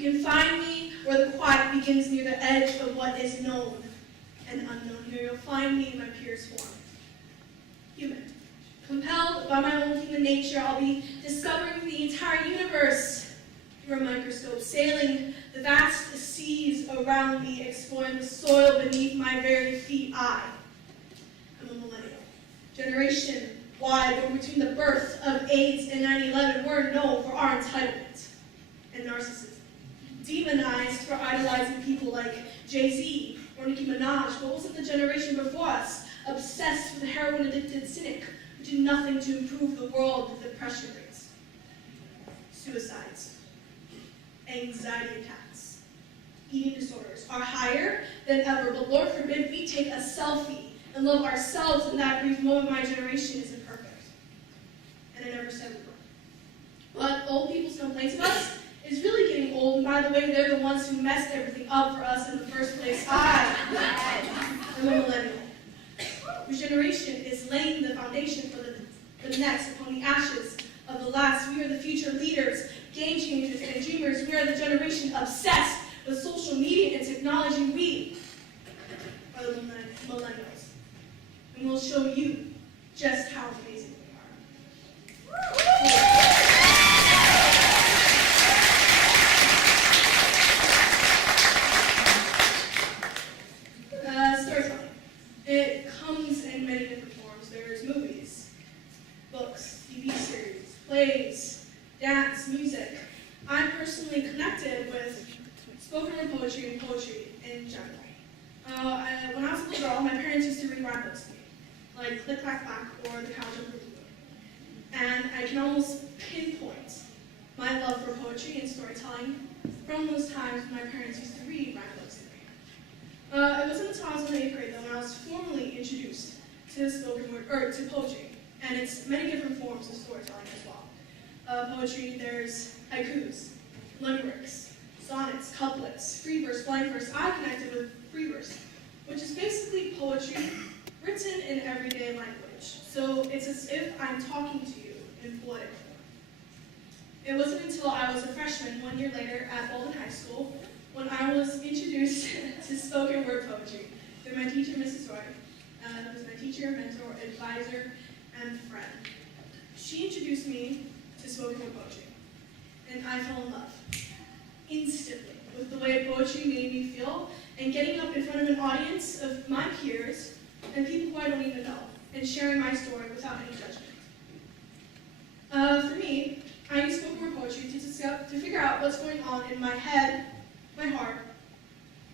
can find me where the quiet begins near the edge of what is known and unknown. Here you'll find me in my purest form. Human. Compelled by my own human nature, I'll be discovering the entire universe through a microscope, sailing the vast seas around me, exploring the soil beneath my very feet. I am a millennial. Generation Y, born between the birth of AIDS and 9/11, we're known for our entitlement and narcissism. Demonized for idolizing people like Jay-Z or Nicki Minaj, but wasn't the generation before us obsessed with a heroin-addicted cynic who did nothing to improve the world with depression rates, suicides, anxiety attacks, eating disorders are higher than ever, but Lord forbid we take a selfie and love ourselves in that brief moment. My generation isn't perfect, and I never said we were. But old people's complaints of us is really getting old, and by the way, they're the ones who messed everything up for us in the first place. I am a millennial. Whose generation is laying the foundation for the next upon the ashes of the last. We are the future leaders, game changers, and dreamers. We are the generation obsessed with social media and technology. We are the millennials. And we'll show you just how amazing we are. Storytelling. It comes in many different forms. There's movies, books, TV series, plays, dance, music. I'm personally connected with spoken word poetry and poetry in general. When I was a little girl, my parents used to read rhyme books to me, like Click, Clack, Clack, or The Cow Jumped Through the Window. And I can almost pinpoint my love for poetry and storytelling from those times when my parents used to read rhyme books to me. It wasn't until I was in the 8th grade, though, when I was formally introduced to spoken word, or to poetry, and it's many different forms of storytelling as well. Poetry, there's haikus, limericks, sonnets, couplets, free verse, blank verse. I connected with free verse, which is basically poetry written in everyday language. So it's as if I'm talking to you in poetic form. It wasn't until I was a freshman 1 year later at Baldwin High School when I was introduced to spoken word poetry through my teacher, Mrs. Roy, who was my teacher, mentor, advisor, and friend. She introduced me to spoken word poetry, and I fell in love instantly with the way poetry made me feel, and getting up in front of an audience of my peers and people who I don't even know, and sharing my story without any judgment. For me, I use spoken word poetry to figure out what's going on in my head, my heart,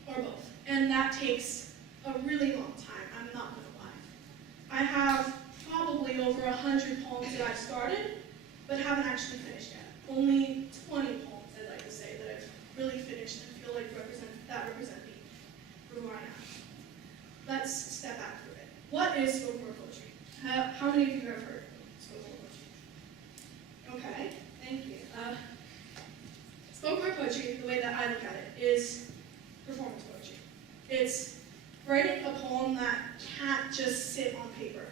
or both. And that takes a really long time, I'm not going to lie. I have probably over 100 poems that I've started, but haven't actually finished yet. Only 20 poems, I'd like to say, that I've really finished and feel like represent me for who I am. Let's step back for a bit. What is spoken word poetry? How many of you have heard spoken word poetry? Okay, thank you. Spoken word poetry, the way that I look at it, is performance poetry. It's writing a poem that can't just sit on paper,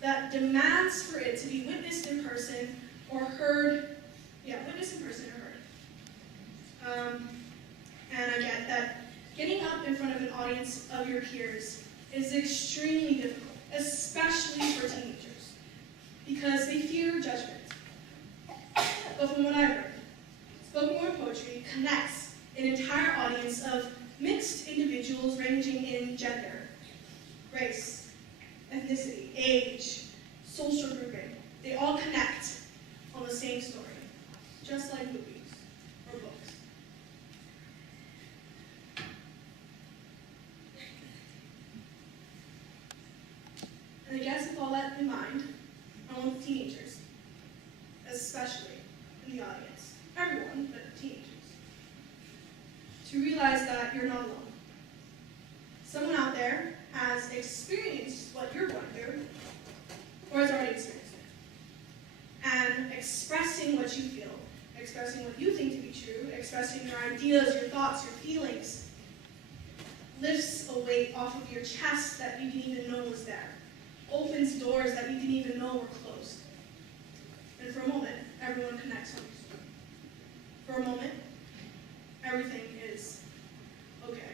that demands for it to be witnessed in person or heard, witnessed in person or heard. And I get that getting up in front of an audience of your peers is extremely difficult, especially for teenagers, because they fear judgment. But from what I've heard, spoken word poetry connects an entire audience of mixed individuals ranging in gender, race, ethnicity, age, social grouping. They all connect on the same story, just like movies or books. And I guess with all that in mind, I want the teenagers, especially in the audience, everyone, but teenagers, to realize that you're not alone. Someone out there has experienced what you're going through, or has already experienced it. And expressing what you feel, expressing what you think to be true, expressing your ideas, your thoughts, your feelings, lifts a weight off of your chest that you didn't even know was there, opens doors that you didn't even know were closed. And for a moment, everyone connects on your story. For a moment, everything is okay.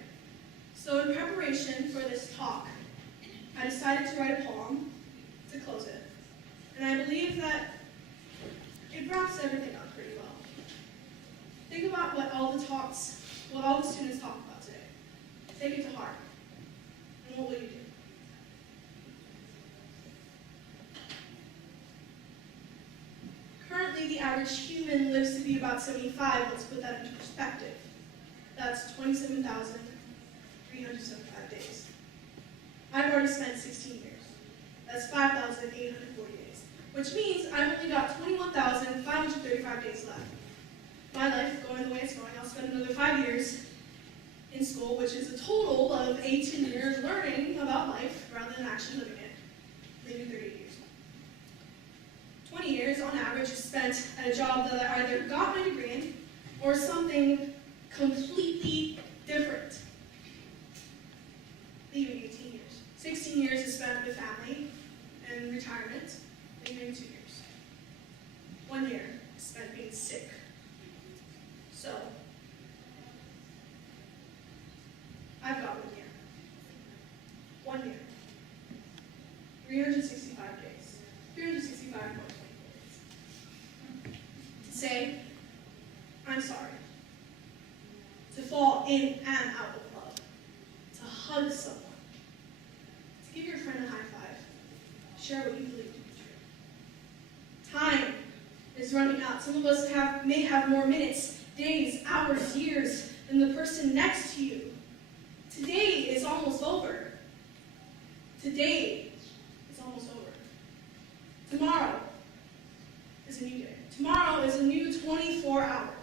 So in preparation for this talk, I decided to write a poem to close it. And I believe that it wraps everything up pretty well. Think about what all the students talk about today. Take it to heart. And what will you do? Currently, the average human lives to be about 75. Let's put that into perspective. That's 27,375 days. I've already spent 16 years. That's 5,840 days. Which means I've only got 21,535 days left. My life going the way it's going, I'll spend another 5 years in school, which is a total of 18 years learning about life rather than actually living it. Maybe 30 years. 20 years on average is spent at a job that I either got my degree in or something completely different. Leaving 18 years. 16 years is spent with family and retirement, leaving 2 years. 1 year is spent being sick. So, I've got 1 year. 1 year. 365 days. 365 days. To say, I'm sorry. To fall in and out of love. To hug someone. To give your friend a high five. Share what you believe to be true. Time is running out. Some of us may have more minutes, days, hours, years than the person next to you. Today is almost over. Today is almost over. Tomorrow is a new day. Tomorrow is a new 24 hours.